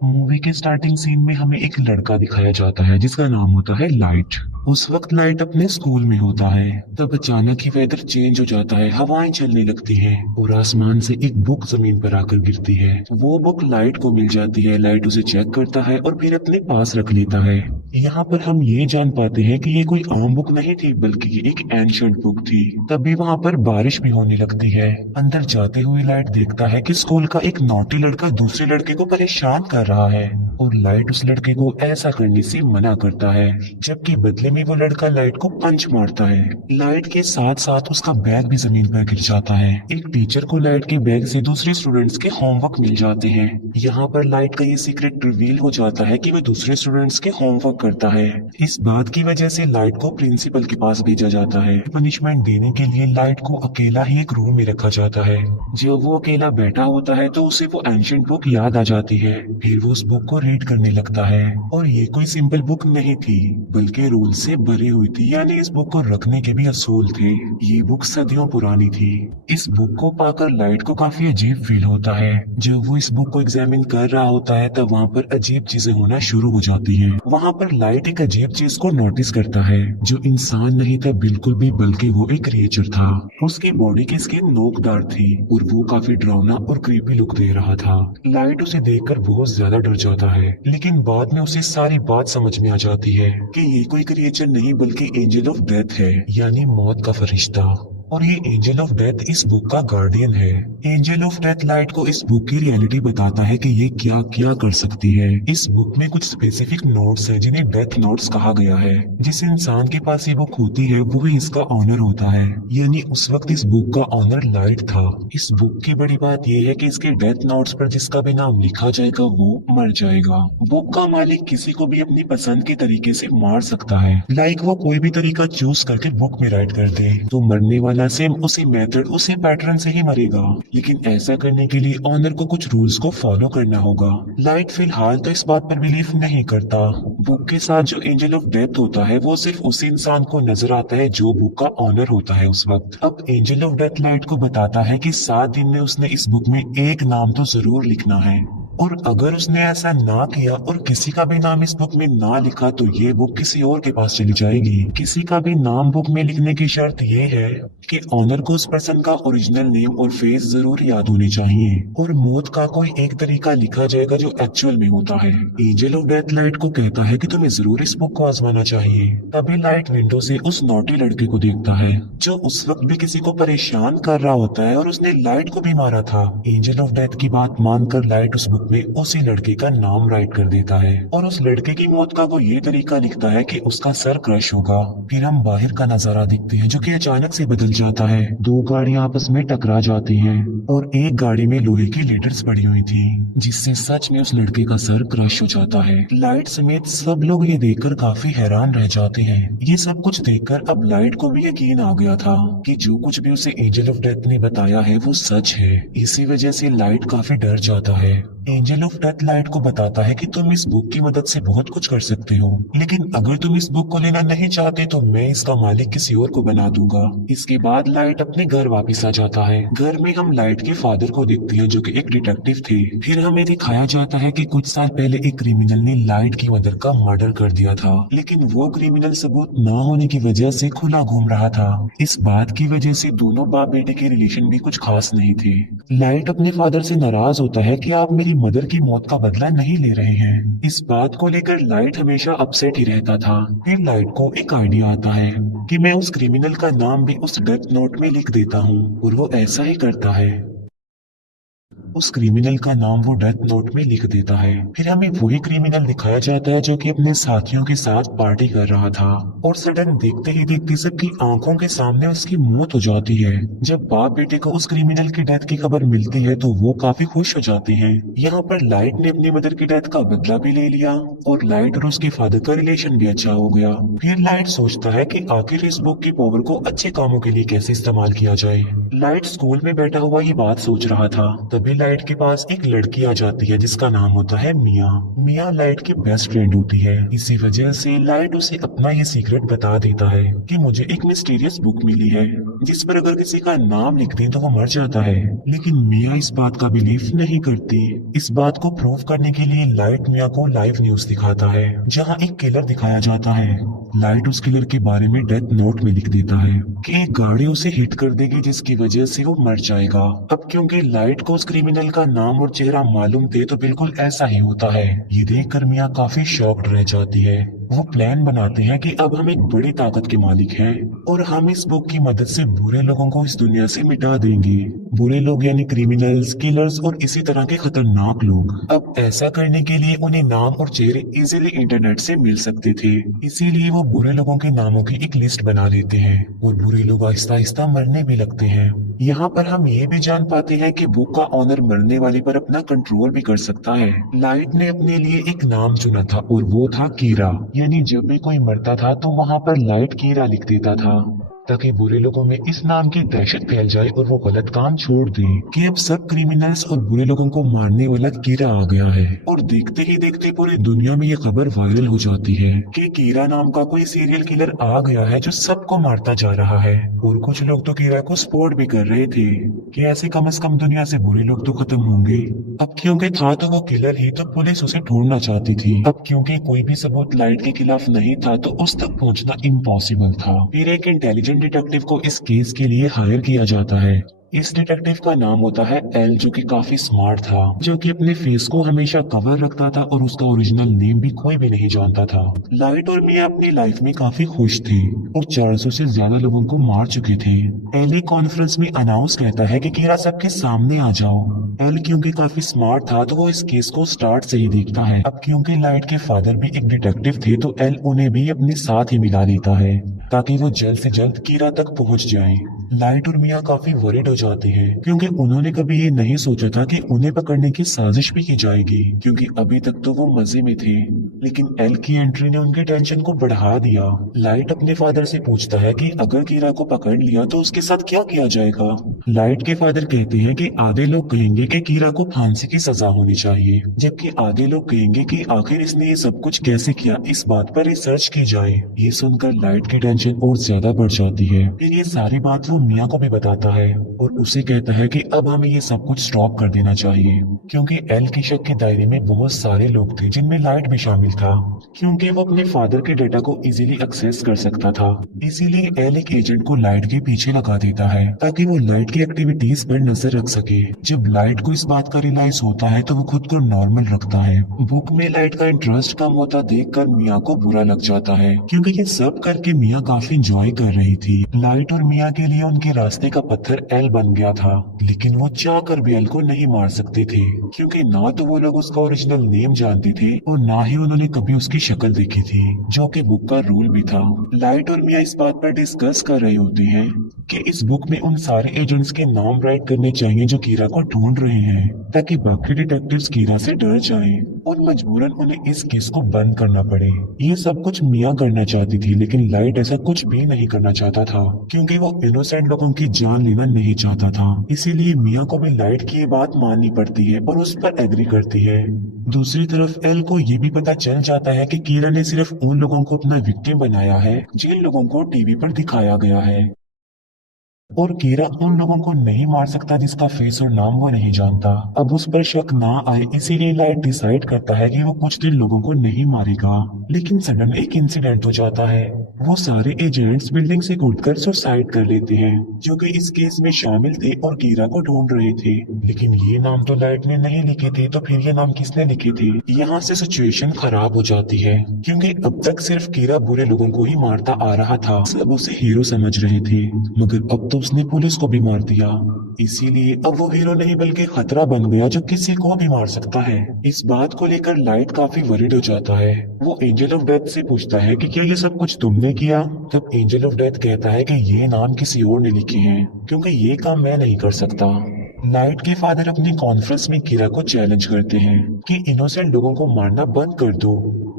Movie के starting scene में हमें एक लड़का दिखाया जाता है जिसका नाम होता है लाइट। उस वक्त लाइट अपने स्कूल में होता है। तब अचानक ही वेदर चेंज हो जाता है, हवाएं चलने लगती हैं और आसमान से एक बुक जमीन पर आकर गिरती है। वो बुक लाइट को मिल जाती है। लाइट उसे चेक करता है और फिर अपने पास रख लेता है। यहाँ पर हम ये जान पाते हैं कि ये कोई आम बुक नहीं थी, बल्कि ये एक एंशिएंट बुक थी। तभी वहाँ पर बारिश भी होने लगती है। अंदर जाते हुए लाइट देखता है कि स्कूल का एक नॉटी लड़का दूसरे लड़के को परेशान कर रहा है और लाइट उस लड़के को ऐसा करने से मना करता है, जबकि बदले में वो लड़का लाइट को पंच मारता है। लाइट के साथ साथ उसका बैग भी जमीन पर गिर जाता है। एक टीचर को लाइट के बैग से दूसरे स्टूडेंट्स के होमवर्क मिल जाते हैं। यहाँ पर लाइट का ये सीक्रेट रिवील हो जाता है कि वो दूसरे स्टूडेंट्स के होमवर्क करता है। इस बात की वजह से लाइट को प्रिंसिपल के पास भेजा जाता है। पनिशमेंट देने के लिए लाइट को अकेला ही एक रूम में रखा जाता है। जब वो अकेला बैठा होता है तो उसे वो एंशिएंट बुक याद आ जाती है। फिर वो उस बुक को रीड करने लगता है और ये कोई सिंपल बुक नहीं थी, बल्कि रूल से भरी हुई थी। यानी इस बुक को रखने के भी असूल थे। ये बुक सदियों पुरानी थी। इस बुक को पाकर लाइट को काफी अजीब फील होता है। जब वो इस बुक को एग्जामिन कर रहा होता है तब वहाँ पर अजीब चीजें होना शुरू हो जाती हैं। वहाँ पर लाइट एक अजीब चीज को नोटिस करता है जो इंसान नहीं था बिल्कुल भी, बल्कि वो एक क्रिएचर था। उसकी बॉडी की स्किन नोकदार थी और वो काफी डरावना और क्रीपी लुक दे रहा था। लाइट उसे देखकर बहुत ज्यादा डर जाता है, लेकिन बाद में उसे सारी बात समझ में आ जाती है कि ये कोई क्रिएचर नहीं बल्कि एंजल ऑफ डेथ है, यानी मौत का फरिश्ता। और ये एंजल ऑफ डेथ इस बुक का गार्डियन है। एंजल ऑफ डेथ लाइट को इस बुक की रियलिटी बताता है कि ये क्या क्या कर सकती है। इस बुक में कुछ स्पेसिफिक नोट्स है जिन्हें डेथ नोट्स कहा गया है। जिस इंसान के पास ये बुक होती है वो ही इसका ऑनर होता है, यानी उस वक्त इस बुक का ऑनर लाइट था। इस बुक की बड़ी बात यह है कि इसके डेथ नोट्स पर जिसका भी नाम लिखा जाएगा वो मर जाएगा। बुक का मालिक किसी को भी अपनी पसंद के तरीके से मार सकता है। लाइक वो कोई भी तरीका चूज करके बुक में राइट कर दे तो मरने वाला सेम उसी मेथड उसी पैटर्न से ही मरेगा। लेकिन ऐसा करने के लिए ऑनर को कुछ रूल्स को फॉलो करना होगा। लाइट फिलहाल तो इस बात पर बिलीव नहीं करता। बुक के साथ जो एंजल ऑफ डेथ होता है वो सिर्फ उसी इंसान को नजर आता है जो बुक का ऑनर होता है उस वक्त। अब एंजल ऑफ डेथ लाइट को बताता है कि 7 दिन में उसने इस बुक में एक नाम तो जरूर लिखना है, और अगर उसने ऐसा ना किया और किसी का भी नाम इस बुक में ना लिखा तो ये बुक किसी और के पास चली जाएगी। किसी का भी नाम बुक में लिखने की शर्त ये है कि ऑनर को उस पर्सन का ओरिजिनल नेम और फेस जरूर याद होनी चाहिए, और मौत का कोई एक तरीका लिखा जाएगा जो एक्चुअल में होता है। एंजल ऑफ डेथ लाइट को कहता है कि तुम्हें जरूर इस बुक को आजमाना चाहिए। तभी लाइट विंडो से उस नॉटी लड़के को देखता है जो उस वक्त भी किसी को परेशान कर रहा होता है और उसने लाइट को भी मारा था। एंजल ऑफ डेथ की बात मानकर लाइट उस बुक में उसी लड़के का नाम राइट कर देता है और उस लड़के की मौत का वो ये तरीका लिखता है कि उसका सर क्रश होगा। फिर हम बाहर का नजारा देखते हैं जो कि अचानक से बदल जाता है। 2 गाड़ियां आपस में टकरा जाती हैं और एक गाड़ी में लोहे की लेडर्स पड़ी हुई थी, जिससे सच में उस लड़के का सर क्रश हो जाता है। लाइट समेत सब लोग ये देखकर काफी हैरान रह जाते हैं। ये सब कुछ देखकर अब लाइट को भी यकीन आ गया था कि जो कुछ भी उसे एंजल ऑफ डेथ ने बताया है वो सच है। इसी वजह से लाइट काफी डर जाता है। एंजल ऑफ डेथ लाइट को बताता है कि तुम इस बुक की मदद से बहुत कुछ कर सकते हो, लेकिन अगर तुम इस बुक को लेना नहीं चाहते तो मैं इसका मालिक किसी और को बना दूंगा। इसके बाद लाइट अपने घर वापस आ जाता है। घर में हम लाइट के फादर को देखते हैं जो कि एक डिटेक्टिव थे। फिर हमें दिखाया जाता है कि कुछ साल पहले एक क्रिमिनल ने लाइट की मदर का मर्डर कर दिया था, लेकिन वो क्रिमिनल सबूत न होने की वजह से खुला घूम रहा था। इस बात की वजह से दोनों बाप बेटे के रिलेशन भी कुछ खास नहीं थे। लाइट अपने फादर से नाराज होता है कि आप मेरी मदर की मौत का बदला नहीं ले रहे हैं। इस बात को लेकर लाइट हमेशा अपसेट ही रहता था। फिर लाइट को एक आइडिया आता है कि मैं उस क्रिमिनल का नाम भी उस डेथ नोट में लिख देता हूँ, और वो ऐसा ही करता है। उस क्रिमिनल का नाम वो डेथ नोट में लिख देता है। फिर हमें वही क्रिमिनल दिखाया जाता है जो कि अपने साथियों के साथ पार्टी कर रहा था, और सडन देखते ही देखते सबकी आंखों के सामने उसकी मौत हो जाती है। जब बाप बेटे को उस क्रिमिनल की डेथ की खबर मिलती है तो वो काफी खुश हो जाते हैं। यहाँ पर लाइट ने अपनी मदर की डेथ का बदला भी ले लिया और लाइट और उसके फादर का रिलेशन भी अच्छा हो गया। फिर लाइट सोचता है कि आखिर इस बुक की पावर को अच्छे कामों के लिए कैसे इस्तेमाल किया जाए। लाइट स्कूल में बैठा हुआ ये बात सोच रहा था। तभी लाइट के पास एक लड़की आ जाती है जिसका नाम होता है मिया। मिया लाइट की बेस्ट फ्रेंड होती है। इसी वजह से लाइट उसे अपना ये सीक्रेट बता देता है कि मुझे एक मिस्टीरियस बुक मिली है जिस पर अगर किसी का नाम लिख दें तो वो मर जाता है। लेकिन मिया इस बात का बिलीव नहीं करती। इस बात को प्रूव करने के लिए लाइट मिया को लाइव न्यूज दिखाता है जहाँ एक किलर दिखाया जाता है। लाइट उस किलर के बारे में डेथ नोट में लिख देता है कि एक गाड़ी उसे हिट कर देगी जिसकी वजह से वो मर जाएगा। अब क्योंकि लाइट को उस क्रिमिनल का नाम और चेहरा मालूम थे तो बिल्कुल ऐसा ही होता है। ये देखकर मिया काफी शॉक्ड रह जाती है। वो प्लान बनाते हैं कि अब हम एक बड़ी ताकत के मालिक हैं और हम इस बुक की मदद से बुरे लोगों को इस दुनिया से मिटा देंगे। बुरे लोग यानी क्रिमिनल्स, किलर्स और इसी तरह के खतरनाक लोग। अब ऐसा करने के लिए उन्हें नाम और चेहरे इजीली इंटरनेट से मिल सकते थे। इसीलिए वो बुरे लोगों के नामों की एक लिस्ट बना लेते हैं और बुरे लोग आहिस्ता आहिस्ता मरने भी लगते हैं। यहाँ पर हम ये भी जान पाते हैं कि बुक का ऑनर मरने वाले पर अपना कंट्रोल भी कर सकता है। लाइट ने अपने लिए एक नाम चुना था और वो था कीरा। यानी जब भी कोई मरता था तो वहाँ पर लाइट कीरा लिख देता था ताकि बुरे लोगों में इस नाम की दहशत फैल जाए और वो गलत काम छोड़ दें कि अब सब क्रिमिनल्स और बुरे लोगों को मारने वाला कीरा आ गया है। और देखते ही देखते पूरी दुनिया में ये खबर वायरल हो जाती है कि कीरा नाम का कोई सीरियल किलर आ गया है जो सबको मारता जा रहा है। और कुछ लोग तो कीरा को सपोर्ट भी कर रहे थे कि ऐसे कम से कम दुनिया से बुरे लोग तो खत्म होंगे। अब क्योंकि था तो वो किलर ही तो पुलिस उसे ढूंढना चाहती थी। अब क्योंकि कोई भी सबूत लाइट के खिलाफ नहीं था तो उस तक पहुंचना इम्पॉसिबल था। फिर एक इंटेलिजेंट डिटेक्टिव को इस केस के लिए हायर किया जाता है। इस डिटेक्टिव का नाम होता है एल, जो कि काफी स्मार्ट था, जो कि अपने फेस को हमेशा कवर रखता था और उसका ओरिजिनल नेम भी कोई भी नहीं जानता था। लाइट और मिया अपनी लाइफ में काफी खुश थे और 400 से ज्यादा लोगों को मार चुके थे। एल एक कॉन्फ्रेंस में अनाउंस कहता है कि कीरा सबके सामने आ जाओ। एल क्योंकि काफी स्मार्ट था तो वो इस केस को स्टार्ट से ही देखता है। अब क्योंकि लाइट के फादर भी एक डिटेक्टिव थे तो एल उन्हें भी अपने साथ ही मिला देता है ताकि वो जल्द से जल्द कीरा तक पहुंच जाए। लाइट और मिया काफी वरीड हो जाते हैं क्योंकि उन्होंने कभी ये नहीं सोचा था कि उन्हें पकड़ने की साजिश भी की जाएगी, क्योंकि अभी तक तो वो मजे में थे। लेकिन एल की एंट्री ने उनके टेंशन को बढ़ा दिया। लाइट अपने फादर से पूछता है कि अगर कीरा को पकड़ लिया तो उसके साथ क्या किया जाएगा। लाइट के फादर कहते हैं कि आधे लोग कहेंगे कि कीरा को फांसी की सजा होनी चाहिए, जबकि आधे लोग कहेंगे कि आखिर इसने ये सब कुछ कैसे किया, इस बात पर रिसर्च की जाए। ये सुनकर लाइट की टेंशन और ज्यादा बढ़ जाती है। फिर ये सारी बात वो मिया को भी बताता है और उसे कहता है कि अब हमें ये सब कुछ स्टॉप कर देना चाहिए, क्योंकि एल के शक के दायरे में बहुत सारे लोग थे जिनमें लाइट भी शामिल था, क्योंकि वो अपने फादर के डेटा को इजीली एक्सेस कर सकता था। इसीलिए एल एक एजेंट को लाइट के पीछे लगा देता है ताकि वो लाइट की एक्टिविटीज पर नजर रख सके। जब लाइट को इस बात का रियलाइज होता है तो वो खुद को नॉर्मल रखता है। बुक में लाइट का इंटरेस्ट कम होता देखकर मिया को बुरा लग जाता है, क्योंकि ये सब करके मिया काफी इंजॉय कर रही थी। लाइट और मिया के लिए उनके रास्ते का पत्थर एल बन गया था, लेकिन वो चाह कर भी एल को नहीं मार सकते थे, क्योंकि ना तो वो लोग उसका ओरिजिनल नेम जानते थे और ना ही उन्होंने कभी उसकी शक्ल देखी थी, जो कि बुक का रूल भी था। लाइट और मिया इस बात पर डिस्कस कर रहे होते हैं कि इस बुक में उन सारे एजेंट्स के नाम राइट करने चाहिए जो कीरा को ढूंढ रहे हैं, ताकि बाकी डिटेक्टिव्स कीरा से डर जाएं और मजबूरन उन्हें इस केस को बंद करना पड़े। ये सब कुछ मिया करना चाहती थी, लेकिन लाइट ऐसा कुछ भी नहीं करना चाहता था, क्योंकि वो इनोसेंट लोगों की जान लेना नहीं चाहता था। इसीलिए मिया को भी लाइट की ये बात माननी पड़ती है और उस पर एग्री करती है। दूसरी तरफ एल को ये भी पता चल जाता है कि कीरा ने सिर्फ उन लोगों को अपना विक्टिम बनाया है जिन लोगों को टीवी पर दिखाया गया है, और कीरा उन लोगों को नहीं मार सकता जिसका फेस और नाम वो नहीं जानता। अब उस पर शक ना आए इसीलिए लाइट डिसाइड करता है कि वो कुछ दिन लोगों को नहीं मारेगा। लेकिन सडन एक इंसिडेंट हो जाता है। वो सारे एजेंट्स बिल्डिंग से कूदकर सुसाइड कर लेते हैं, जो कि इस केस में शामिल थे और कीरा को ढूंढ रहे थे। लेकिन ये नाम तो लाइट ने नहीं लिखे थे, तो फिर ये नाम किसने लिखे थे। यहाँ से सिचुएशन खराब हो जाती है, क्योंकि अब तक सिर्फ कीरा बुरे लोगों को ही मारता आ रहा था। सब उसे हीरो समझ रहे थे, मगर अब तो उसने पुलिस को भी मार दिया। इसीलिए अब वो हीरो नहीं बल्कि खतरा बन गया जो किसी को भी मार सकता है। इस बात को लेकर लाइट काफी वरीड हो जाता है। वो एंजल ऑफ डेथ से पूछता है कि क्या ये सब कुछ तुमने किया। तब एंजल ऑफ डेथ कहता है कि ये नाम किसी और ने लिखे हैं, क्योंकि ये काम मैं नहीं कर सकता। लाइट के फादर अपनी कॉन्फ्रेंस में कीरा को चैलेंज करते हैं कि इनोसेंट लोगों को मारना बंद कर दो।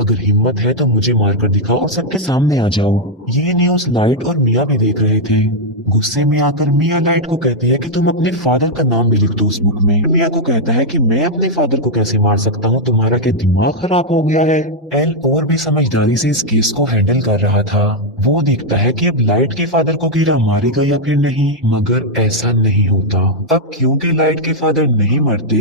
अगर हिम्मत है तो मुझे मारकर दिखाओ और सबके सामने आ जाओ। ये न्यूज लाइट और मिया भी देख रहे थे। गुस्से में आकर मिया लाइट को कहती है कि तुम अपने फादर का नाम भी लिख दो उस बुक में। मिया को कहता है कि मैं अपने फादर को कैसे मार सकता हूँ, तुम्हारा क्या दिमाग खराब हो गया है। एल और भी समझदारी से इस केस को हैंडल कर रहा था। वो देखता है कि अब लाइट के फादर को कीरा मारेगा या फिर नहीं, मगर ऐसा नहीं होता। अब क्योंकि लाइट के फादर नहीं मरते,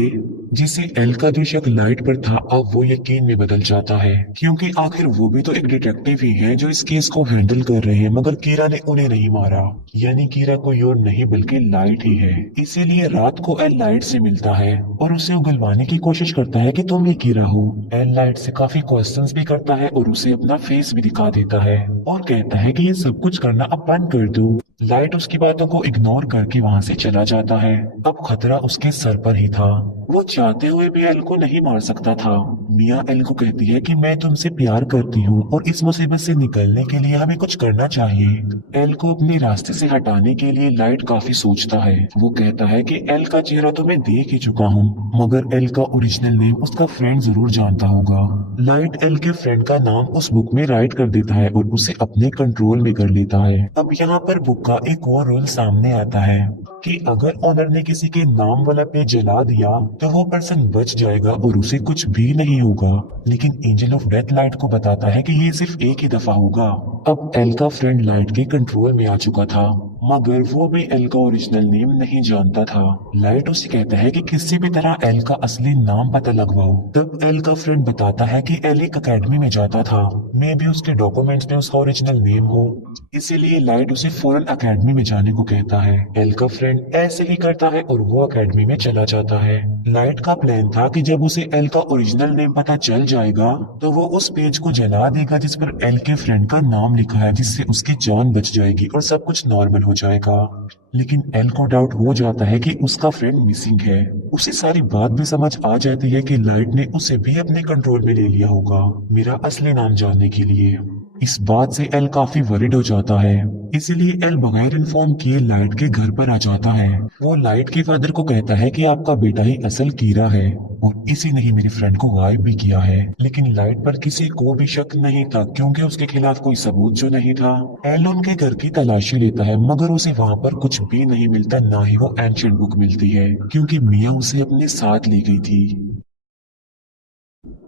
जिससे एल का जो शक लाइट पर था अब वो यकीन में बदल जाता है, क्योंकि आखिर वो भी तो एक डिटेक्टिव ही है जो इस केस को हैंडल कर रहे हैं, मगर कीरा ने उन्हें नहीं मारा। यानी कीरा कोई और नहीं बल्कि लाइट ही है। इसीलिए रात को एल लाइट से मिलता है और उसे उगलवाने की कोशिश करता है कि तुम ही कीरा हो। एल लाइट से काफी क्वेश्चंस भी करता है और उसे अपना फेस भी दिखा देता है और कहता है कि ये सब कुछ करना अब बंद कर दो। लाइट उसकी बातों को इग्नोर करके वहां से चला जाता है। अब खतरा उसके सर पर ही था। वो चाहते हुए भी एल को नहीं मार सकता था। मिया एल को कहती है कि मैं तुमसे प्यार करती हूँ और इस मुसीबत से निकलने के लिए हमें कुछ करना चाहिए। एल को अपने रास्ते से हटाने के लिए लाइट काफी सोचता है। वो कहता है कि एल का चेहरा तो मैं देख ही चुका हूँ, मगर एल का ओरिजिनल नेम उसका फ्रेंड जरूर जानता होगा। लाइट एल के फ्रेंड का नाम उस बुक में राइट कर देता है और उसे अपने कंट्रोल में कर लेता है। अब यहाँ पर बुक का एक और रूल सामने आता है कि अगर ऑनर ने किसी के नाम वाला पेज जला दिया तो वो पर्सन बच जाएगा और उसे कुछ भी नहीं होगा। लेकिन एंजल ऑफ डेथ लाइट को बताता है कि ये सिर्फ एक ही दफा होगा। अब एल का फ्रेंड लाइट के कंट्रोल में आ चुका था, मगर वो भी एल का ओरिजिनल नेम नहीं जानता था। लाइट उसे कहता है कि किसी भी तरह एल का असली नाम पता लगवाओ। तब एल का फ्रेंड बताता है कि एल एक अकेडमी में जाता था, मे भी उसके डॉक्यूमेंट्स में उसका ओरिजिनल नेम हो, इसीलिए लाइट उसे फौरन अकेडमी में जाने को कहता है। एल का फ्रेंड ऐसे ही करता है और वो अकेडमी में चला जाता है। लाइट का प्लान था कि जब उसे एल का ओरिजिनल नेम पता चल जाएगा तो वो उस पेज को जला देगा जिस पर एल के फ्रेंड का नाम लिखा है, जिससे उसकी जान बच जाएगी और सब कुछ नॉर्मल हो जाएगा। लेकिन एल को डाउट हो जाता है कि उसका फ्रेंड मिसिंग है। उसे सारी बात भी समझ आ जाती है कि लाइट ने उसे भी अपने कंट्रोल में ले लिया होगा मेरा असली नाम जानने के लिए। इस बात से एल काफी वरिड हो जाता है, इसीलिए एल बगैर इन्फॉर्म किए लाइट के घर पर आ जाता है। वो लाइट के फादर को कहता है कि आपका बेटा ही असल कीरा है और इसी ने ही मेरे फ्रेंड को गायब भी किया है। लेकिन लाइट पर किसी को भी शक नहीं था क्योंकि उसके खिलाफ कोई सबूत जो नहीं था। एल उनके घर की तलाशी लेता है, मगर उसे वहाँ पर कुछ भी नहीं मिलता, ना ही वो एंशिएंट बुक मिलती है क्योंकि मिया उसे अपने साथ ले गई थी।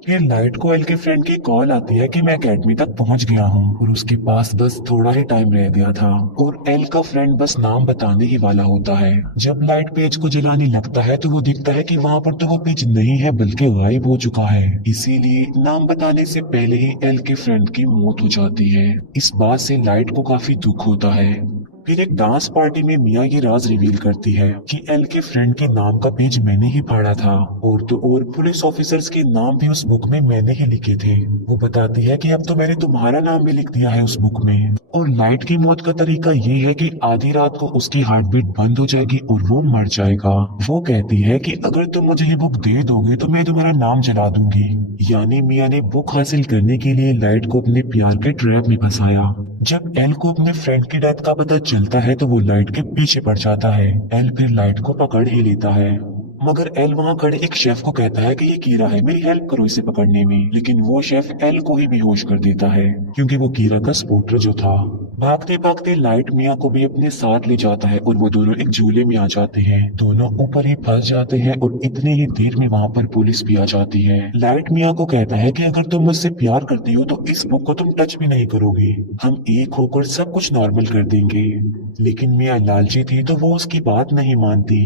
फिर लाइट को एल के फ्रेंड की कॉल आती है कि मैं अकेडमी तक पहुंच गया हूं और उसके पास बस थोड़ा ही टाइम रह गया था और एल का फ्रेंड बस नाम बताने ही वाला होता है। जब लाइट पेज को जलाने लगता है तो वो दिखता है कि वहाँ पर तो वो पेज नहीं है बल्कि गायब हो चुका है। इसीलिए नाम बताने से पहले ही एल के फ्रेंड की मौत हो जाती है। इस बात से लाइट को काफी दुख होता है। फिर एक डांस पार्टी में मिया ये राज रिवील करती है कि एल के फ्रेंड के नाम का पेज मैंने ही फाड़ा था और तो और पुलिस ऑफिसर्स के नाम भी उस बुक में मैंने ही लिखे थे। वो बताती है कि अब तो मैंने तुम्हारा नाम भी लिख दिया है उस बुक में। और लाइट की मौत का तरीका ये है कि आधी रात को उसकी हार्ट बीट बंद हो जाएगी और वो मर जाएगा। वो कहती है कि अगर तुम मुझे ये बुक दे दोगे तो मैं तुम्हारा नाम जला दूंगी। यानी मिया ने बुक हासिल करने के लिए लाइट को अपने प्यार के ट्रैप में फंसाया। जब एल को अपने फ्रेंड की डेथ का पता चलता है तो वो लाइट के पीछे पड़ जाता है। एल फिर लाइट को पकड़ ही लेता है, मगर एल वहाँ खड़े एक शेफ को कहता है कि ये कीरा है, मेरी हेल्प करो इसे पकड़ने में। लेकिन वो शेफ एल को ही बेहोश कर देता है क्योंकि वो कीरा का सपोर्टर जो था। भागते भागते लाइट मिया को भी अपने साथ ले जाता है और वो दोनों एक झूले में आ जाते हैं। दोनों ऊपर ही फंस जाते हैं और इतने ही देर में वहाँ पर पुलिस भी आ जाती है। लाइट मिया को कहता है कि अगर तुम मुझसे प्यार करती हो तो इस बुक को तुम टच भी नहीं करोगी, हम एक होकर सब कुछ नॉर्मल कर देंगे। लेकिन मिया लालची थी तो वो उसकी बात नहीं मानती।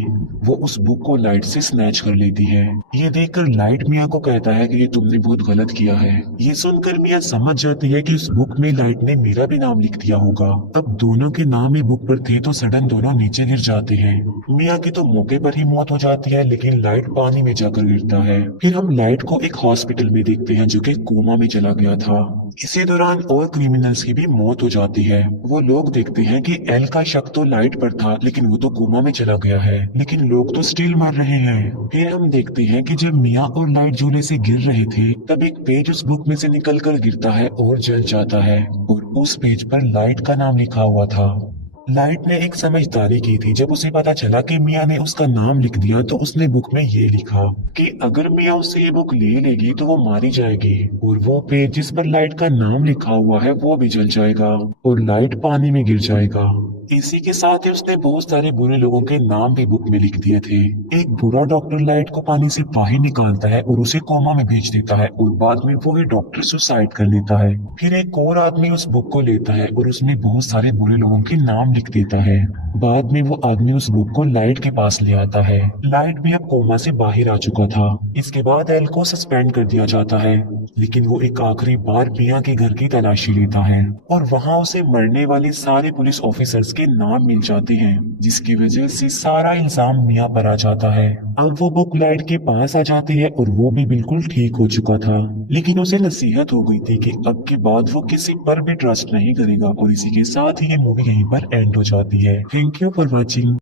वो उस बुक को लाइट से स्नैच कर लेती है। ये देखकर लाइट मिया को कहता है कि ये तुमने बहुत गलत किया है। ये सुनकर मिया समझ जाती है कि उस बुक में लाइट ने मेरा भी नाम लिख दिया होगा। अब दोनों के नाम ही बुक पर थे तो सडन दोनों नीचे गिर जाते हैं। मिया की तो मौके पर ही मौत हो जाती है, लेकिन लाइट पानी में जाकर गिरता है। फिर हम लाइट को एक हॉस्पिटल में देखते हैं जो कि कोमा में चला गया था। इसी दौरान और क्रिमिनल्स की भी मौत हो जाती है। वो लोग देखते हैं कि एल का शक तो लाइट पर था लेकिन वो तो कोमा में चला गया है, लेकिन लोग तो स्टिल मर रहे हैं। फिर हम देखते हैं कि जब मिया और लाइट झूले से गिर रहे थे तब एक पेज उस बुक में से निकलकर गिरता है और जल जाता है और उस पेज पर लाइट का नाम लिखा हुआ था। लाइट ने एक समझदारी की थी। जब उसे पता चला कि मिया ने उसका नाम लिख दिया तो उसने बुक में ये लिखा कि अगर मिया उससे ये बुक ले लेगी तो वो मारी जाएगी और वो पेज जिस पर लाइट का नाम लिखा हुआ है वो भी जल जाएगा और लाइट पानी में गिर जाएगा। इसी के साथ ही उसने बहुत सारे बुरे लोगों के नाम भी बुक में लिख दिए थे। एक बुरा डॉक्टर लाइट को पानी से बाहर निकालता है और उसे कोमा में भेज देता है और बाद में वो ही डॉक्टर सुसाइड कर लेता है। फिर एक और आदमी उस बुक को लेता है और उसमें बहुत सारे बुरे लोगों के नाम लिख देता है। बाद में वो आदमी उस बुक को लाइट के पास ले आता है। लाइट भी अब कोमा से बाहर आ चुका था। इसके बाद एल को सस्पेंड कर दिया जाता है, लेकिन वो एक आखिरी बार पिया के घर की तलाशी लेता है और वहां उसे मरने वाले सारे पुलिस ऑफिसर्स के नाम मिल जाते हैं, जिसकी वजह से सारा इल्जाम मिया पर आ जाता है। अब वो बुक लाइट के पास आ जाती है और वो भी बिल्कुल ठीक हो चुका था, लेकिन उसे नसीहत हो गई थी कि अब के बाद वो किसी पर भी ट्रस्ट नहीं करेगा। और इसी के साथ ही ये मूवी यहीं पर एंड हो जाती है। Thank you for watching.